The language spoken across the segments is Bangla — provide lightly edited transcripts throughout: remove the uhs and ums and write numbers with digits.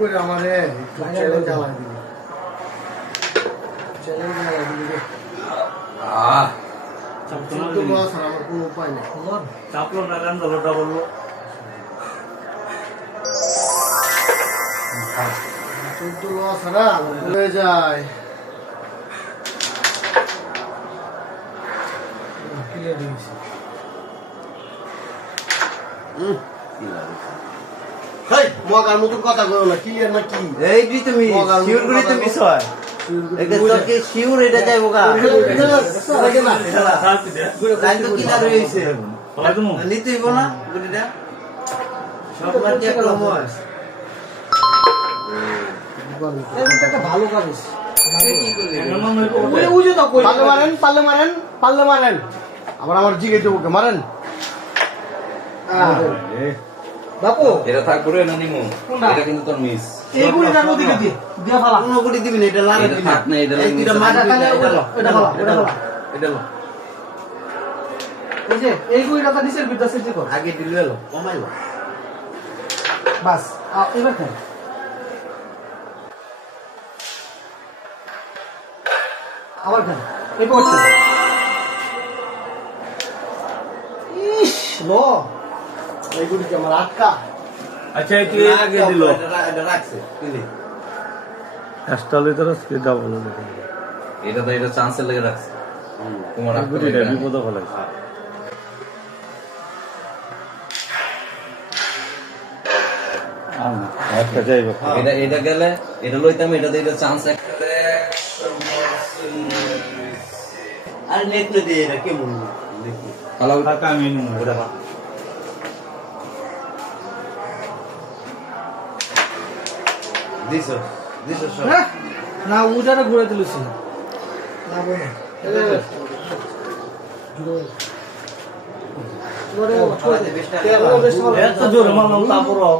করে আমারে চ্যালেঞ্জ জ্বালাই দিবি চ্যালেঞ্জ জ্বালাই দিবি রে তো বস আর আমার কোনো উপায় নেই চাপলো না গান দলটা বললো চোদ্দ লস হারা হয়ে যায় ক্লিয়ার দিয়েছি হেই মগার মতন কথা কইও না ক্লিয়ার না কি এই দি তুমি শিওর করি তুমি ছয় এটা তো কি শিওর এটা যাইবো গা লাইন তো কি না রইছে নিতে হইব না গুটিটা সব মাটি এক লমস এটা ভালো কাজ কি করলি পারলে মারেন আবার আমার জিগে দেবো মারেন বাপু এটা থাক করে না নিমু এটা কিন্তু তোর মিস এইগুলিটা নদীকে দিয়ে দিয়া ফালা কোন গুটি দিবি না এটা লাল এটা থাক না এটা এই দুইটা মাথা কালে এটা ফালা এটা ফালা এটা লো এই যে এইগুলিটা তো নিচের বিদ্যা সেটি কর আগে দিললো কমাইলো বাস এবার খাই আবার খাই এই করছে ইস লো এইগুলি কি আমার আটকা আচ্ছা একটু আগে দিল এটা রাখছে দিলি অ্যাস্ট্রালে তো স্পিডটা বলো এটা তো এটা চান্সের লেগে রাখছে তোমার গুটিটা বিপদ ফলাইছে একটা যাইবো এটা এটা গেলে এটা লইতাম এটা দিয়ে চান্স আর নেকলে দিয়ে এটা কেমন দেখি ফালাও টাকা আমি নিব ওটা দিছো দিছো সব না উজাটা ঘুরে দিলছি না বলে এত জোরে মারলাম তারপরও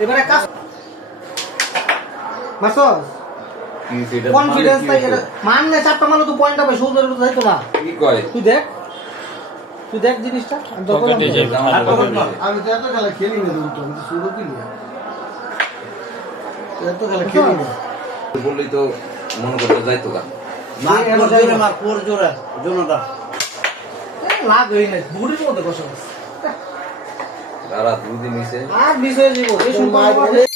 এবারে কাজ মাসস কনফিডেন্স তাই মান না চাপটা মারলো তো পয়েন্টটা পাই সুন্দর করে যাইতো না কি কয় তুই দেখ জিনিসটা আমি তো এত খেলা খেলি না তো আমি তো শুরু কি এত খেলা খেলি না বললি তো মনে করতে যাইতো গা মার কোর জোরে জোনটা লাগ হই না বুড়ির মধ্যে বসে তারা দুদিন নিছে আর বিষয় জীব এই সময়